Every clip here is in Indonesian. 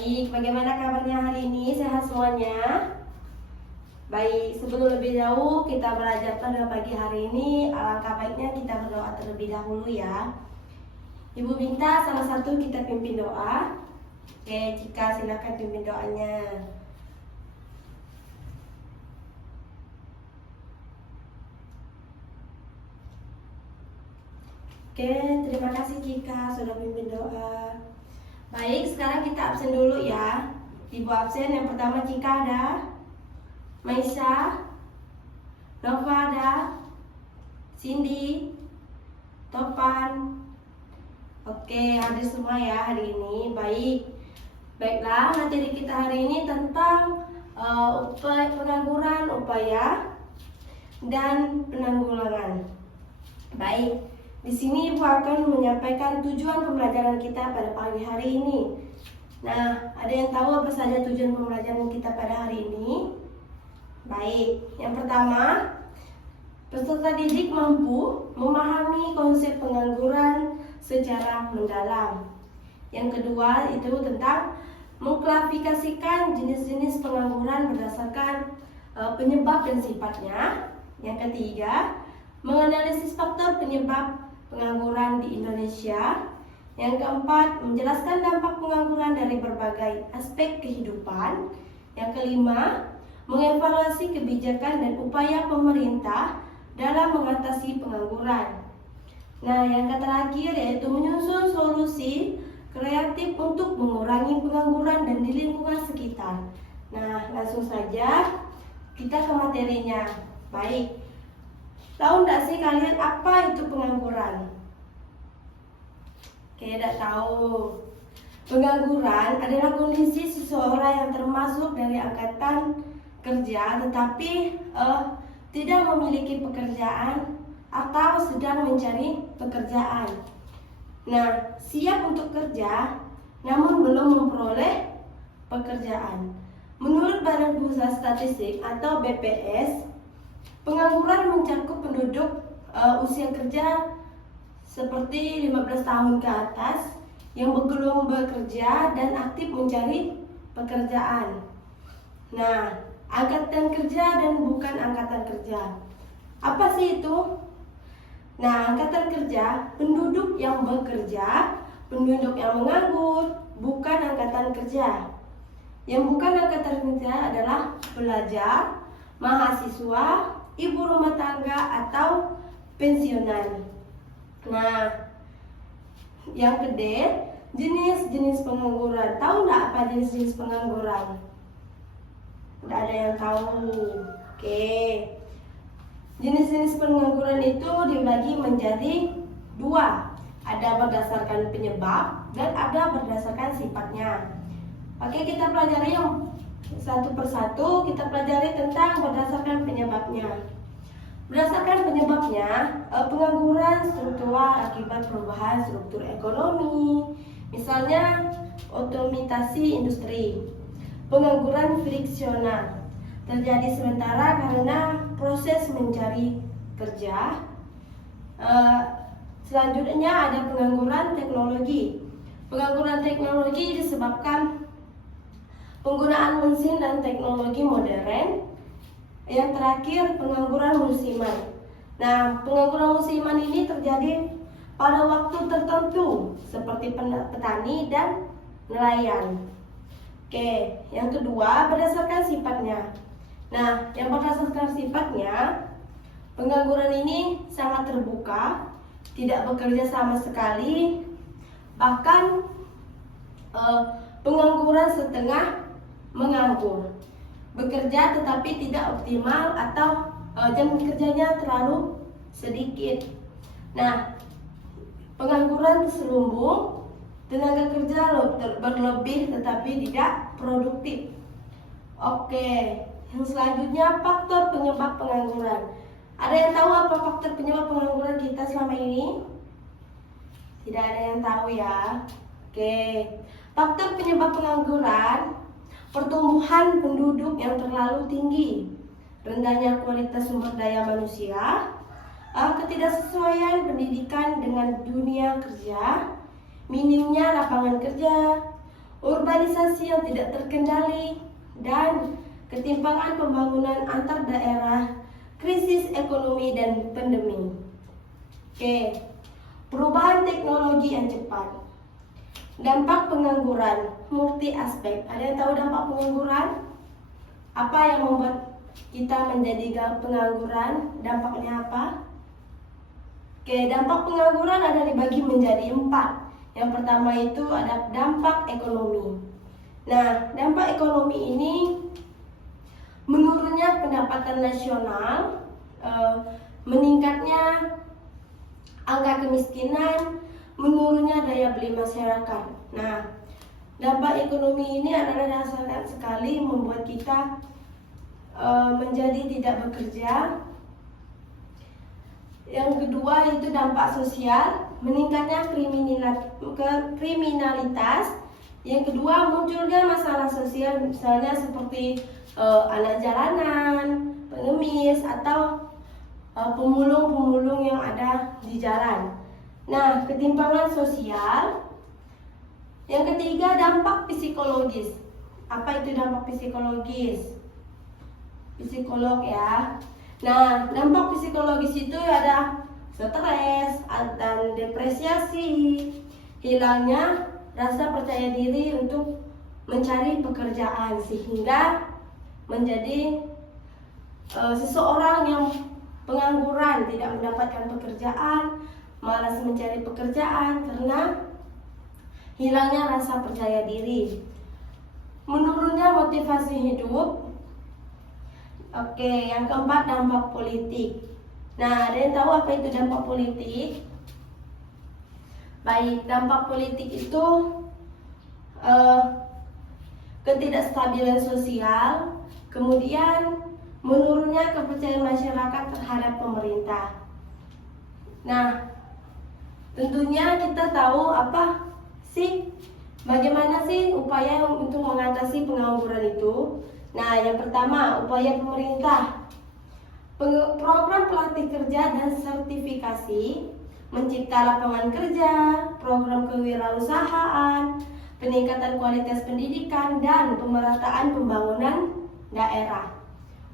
Baik, bagaimana kabarnya hari ini? Sehat semuanya? Baik, sebelum lebih jauh kita belajar pada pagi hari ini, alangkah baiknya kita berdoa terlebih dahulu ya. Ibu minta salah satu kita pimpin doa. Oke, Cika silakan pimpin doanya. Oke, terima kasih Cika sudah pimpin doa. Baik, sekarang kita absen dulu ya. Ibu absen, yang pertama Cika ada, Maisa, Nova ada, Cindy, Topan. Oke, hadir semua ya hari ini. Baiklah, materi kita hari ini tentang pengangguran, upaya dan penanggulangan. Baik, di sini Ibu akan menyampaikan tujuan pembelajaran kita pada pagi hari ini. Nah, ada yang tahu apa saja tujuan pembelajaran kita pada hari ini? Baik, yang pertama, peserta didik mampu memahami konsep pengangguran secara mendalam. Yang kedua itu tentang mengklasifikasikan jenis-jenis pengangguran berdasarkan penyebab dan sifatnya. Yang ketiga, menganalisis faktor penyebab pengangguran di Indonesia. Yang keempat, menjelaskan dampak pengangguran dari berbagai aspek kehidupan. Yang kelima, mengevaluasi kebijakan dan upaya pemerintah dalam mengatasi pengangguran. Nah, yang terakhir yaitu menyusun solusi kreatif untuk mengurangi pengangguran dan di lingkungan sekitar. Nah, langsung saja kita ke materinya. Baik, tahu nggak sih kalian apa itu pengangguran? Oke, tidak tahu. Pengangguran adalah kondisi seseorang yang termasuk dari angkatan kerja tetapi tidak memiliki pekerjaan atau sedang mencari pekerjaan. Nah, siap untuk kerja namun belum memperoleh pekerjaan. Menurut Badan Pusat Statistik atau BPS, pengangguran mencakup penduduk usia kerja seperti 15 tahun ke atas yang belum bekerja dan aktif mencari pekerjaan. Nah, angkatan kerja dan bukan angkatan kerja. Apa sih itu? Nah, angkatan kerja, penduduk yang bekerja, penduduk yang menganggur, bukan angkatan kerja. Yang bukan angkatan kerja adalah pelajar, mahasiswa, ibu rumah tangga, atau pensiunan. Nah, yang kedua, jenis-jenis pengangguran. Tahu nggak apa jenis-jenis pengangguran? Tidak ada yang tahu. Oke. Jenis-jenis pengangguran itu dibagi menjadi dua. Ada berdasarkan penyebab dan ada berdasarkan sifatnya. Oke, kita pelajari yang satu persatu. Kita pelajari tentang berdasarkan penyebabnya. Berdasarkan penyebabnya, pengangguran struktural akibat perubahan struktur ekonomi. Misalnya, otomatisasi industri. Pengangguran friksional terjadi sementara karena proses mencari kerja. Selanjutnya ada pengangguran teknologi. Pengangguran teknologi disebabkan penggunaan mesin dan teknologi modern. Yang terakhir, pengangguran musiman. Nah, pengangguran musiman ini terjadi pada waktu tertentu seperti petani dan nelayan. Oke, yang kedua berdasarkan sifatnya. Nah, yang berdasarkan sifatnya, pengangguran ini sangat terbuka, tidak bekerja sama sekali, bahkan pengangguran setengah menganggur, bekerja tetapi tidak optimal atau jam kerjanya terlalu sedikit. Nah, pengangguran terselubung, tenaga kerja berlebih tetapi tidak produktif. Oke. Yang selanjutnya, faktor penyebab pengangguran. Ada yang tahu apa faktor penyebab pengangguran kita selama ini? Tidak ada yang tahu ya. Oke. Faktor penyebab pengangguran, pertumbuhan penduduk yang terlalu tinggi, rendahnya kualitas sumber daya manusia, ketidaksesuaian pendidikan dengan dunia kerja, minimnya lapangan kerja, urbanisasi yang tidak terkendali, dan ketimpangan pembangunan antar daerah, krisis ekonomi dan pandemi. Oke, perubahan teknologi yang cepat. Dampak pengangguran multi aspek. Ada yang tahu dampak pengangguran? Apa yang membuat kita menjadi pengangguran? Dampaknya apa? Oke, dampak pengangguran ada dibagi menjadi 4. Yang pertama itu ada dampak ekonomi. Nah, dampak ekonomi ini menurunnya pendapatan nasional, meningkatnya angka kemiskinan, menurunnya daya beli masyarakat. Nah, dampak ekonomi ini adalah sangat sekali membuat kita menjadi tidak bekerja. Yang kedua itu dampak sosial, meningkatnya kriminalitas. Yang kedua, munculnya masalah sosial, misalnya seperti anak jalanan, pengemis, atau pemulung-pemulung yang ada di jalan. Nah, ketimpangan sosial. Yang ketiga, dampak psikologis. Apa itu dampak psikologis? Psikolog ya. Nah, dampak psikologis itu ada stres dan depresiasi, hilangnya rasa percaya diri untuk mencari pekerjaan, sehingga menjadi seseorang yang pengangguran, tidak mendapatkan pekerjaan, malas mencari pekerjaan karena hilangnya rasa percaya diri, menurunnya motivasi hidup. Oke, yang keempat dampak politik. Nah, ada yang tahu apa itu dampak politik? Baik, dampak politik itu ketidakstabilan sosial, kemudian menurunnya kepercayaan masyarakat terhadap pemerintah. Nah, tentunya kita tahu bagaimana sih upaya untuk mengatasi pengangguran itu. Nah, yang pertama, upaya pemerintah, program pelatih kerja dan sertifikasi, mencipta lapangan kerja, program kewirausahaan, peningkatan kualitas pendidikan, dan pemerataan pembangunan daerah.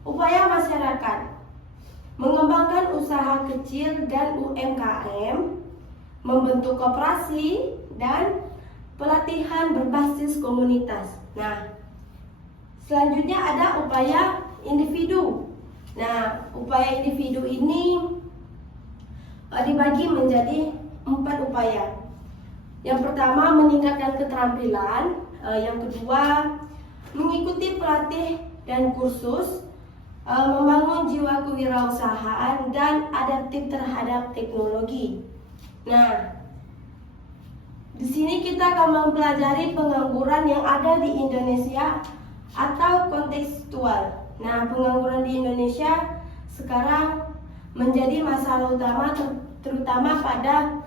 Upaya masyarakat, mengembangkan usaha kecil dan UMKM, membentuk koperasi, dan pelatihan berbasis komunitas. Nah, selanjutnya ada upaya individu. Nah, upaya individu ini dibagi menjadi 4 upaya. Yang pertama, meningkatkan keterampilan. Yang kedua, mengikuti pelatih dan kursus, membangun jiwa kewirausahaan, dan adaptif terhadap teknologi. Nah, di sini kita akan mempelajari pengangguran yang ada di Indonesia atau kontekstual. Nah, pengangguran di Indonesia sekarang menjadi masalah utama, terutama pada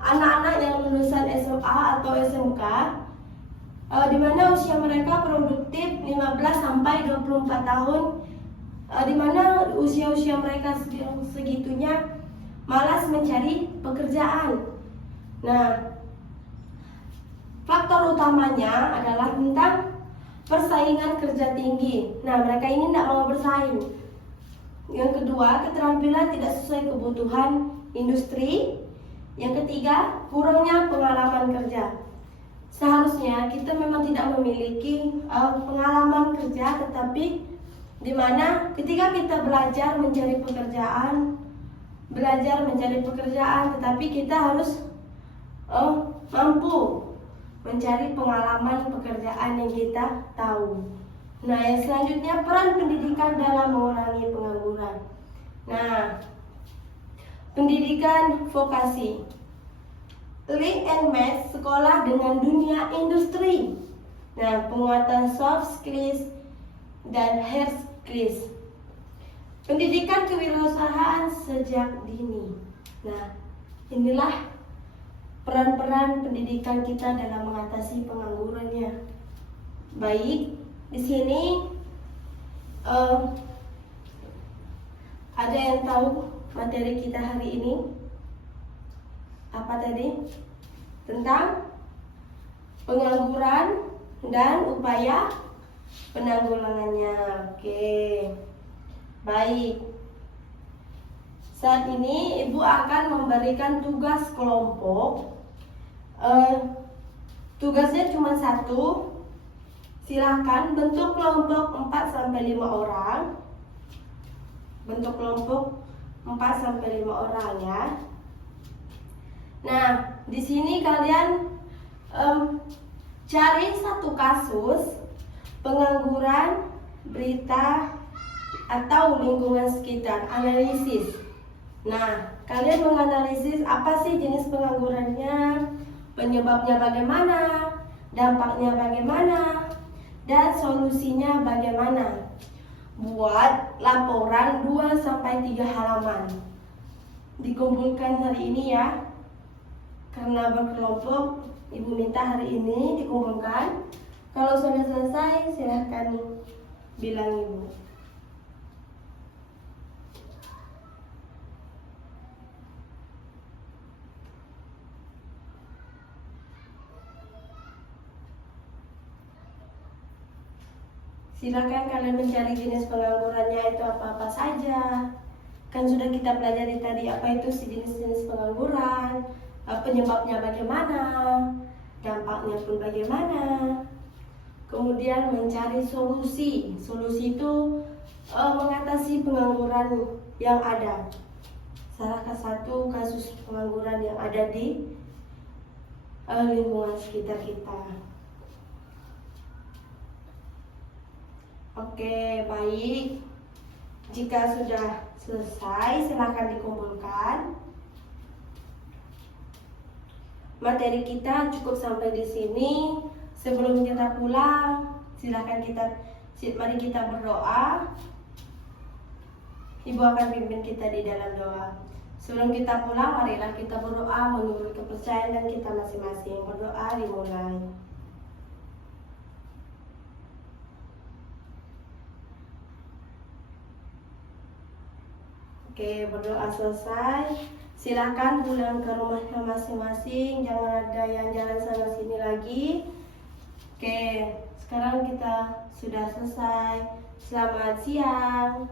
anak-anak yang lulusan SMA atau SMK, di mana usia mereka produktif 15 sampai 24 tahun, di mana usia-usia mereka segitunya malas mencari pekerjaan. Nah, faktor utamanya adalah tentang persaingan kerja tinggi. Nah, mereka ini tidak mau bersaing. Yang kedua, keterampilan tidak sesuai kebutuhan industri. Yang ketiga, kurangnya pengalaman kerja. Seharusnya kita memang tidak memiliki pengalaman kerja, tetapi di mana ketika kita belajar mencari pekerjaan, tetapi kita harus mampu mencari pengalaman pekerjaan yang kita tahu. Nah, yang selanjutnya, peran pendidikan dalam mengurangi pengangguran. Nah, pendidikan vokasi, link and match sekolah dengan dunia industri. Nah, penguatan soft skills dan hard skills, pendidikan kewirausahaan sejak dini. Nah, inilah peran-peran pendidikan kita dalam mengatasi penganggurannya. Baik, di sini ada yang tahu materi kita hari ini? Apa tadi? Tentang pengangguran dan upaya penanggulangannya. Oke, baik. Saat ini Ibu akan memberikan tugas kelompok. Tugasnya cuma satu. Silahkan bentuk kelompok 4-5 orang. Bentuk kelompok 4-5 orang ya. Nah, di sini kalian cari satu kasus pengangguran, berita, atau lingkungan sekitar, analisis. Nah, kalian menganalisis apa sih jenis penganggurannya, penyebabnya bagaimana, dampaknya bagaimana, dan solusinya bagaimana. Buat laporan 2-3 halaman. Dikumpulkan hari ini ya. Karena berkelompok, Ibu minta hari ini dikumpulkan. Kalau sudah selesai, silahkan bilang Ibu. Silakan kalian mencari jenis penganggurannya itu apa-apa saja. Kan sudah kita pelajari tadi apa itu si jenis-jenis pengangguran, penyebabnya bagaimana, dampaknya pun bagaimana. Kemudian mencari solusi. Solusi itu mengatasi pengangguran yang ada. Salah satu kasus pengangguran yang ada di lingkungan sekitar kita. Oke, baik. Jika sudah selesai, silakan dikumpulkan. Materi kita cukup sampai di sini. Sebelum kita pulang, mari kita berdoa. Ibu akan pimpin kita di dalam doa. Sebelum kita pulang, marilah kita berdoa menurut kepercayaan dan kita masing-masing. Berdoa dimulai. Oke, berdoa selesai. Silakan pulang ke rumahnya masing-masing. Jangan ada yang jalan sana sini lagi. Oke, sekarang kita sudah selesai. Selamat siang.